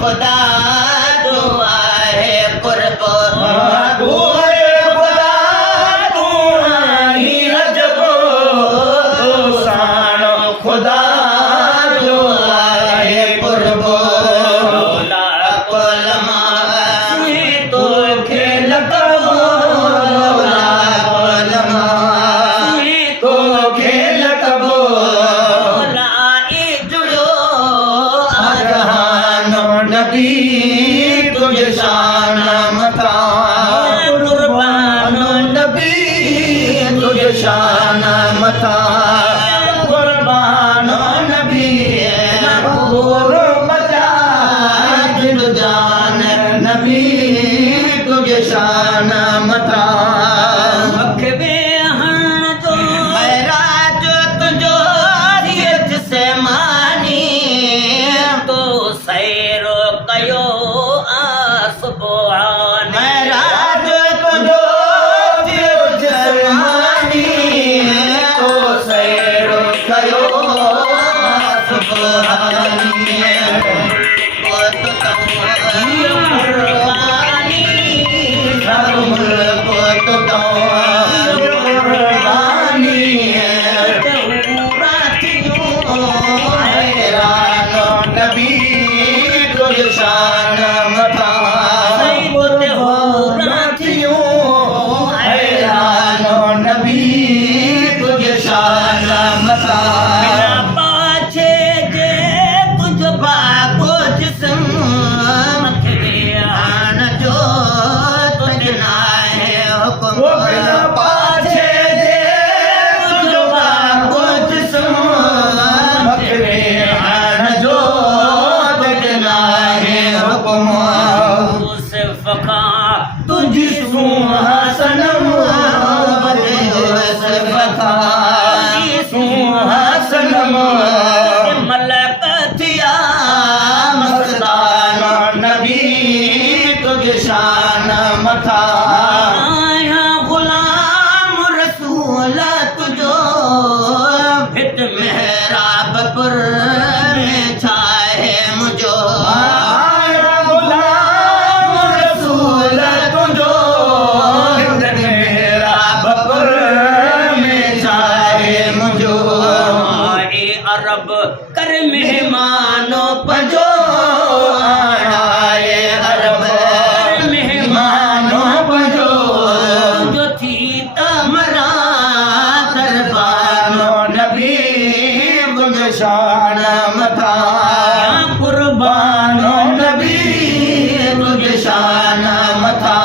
खुदा जो आहे कुर्बो खुदा जो आहे कुर्बो तो खेल कबो तो खेल कबो जुड़ो जहानो नबी तुझ शान मथा कुर्बानो नबी तुझ शान मथा कुर्बानो नबी जान नबी तुझ शान मथा गुलाम रसूल तुझो भित मेहराबपुर में छाए मुझो गुलाम रसूल तुझो भित मेहराबपुर में छाए मुझो अरब कर मेहमानो पजो शान मथा कुर्बानो नबी तुझ शान मथा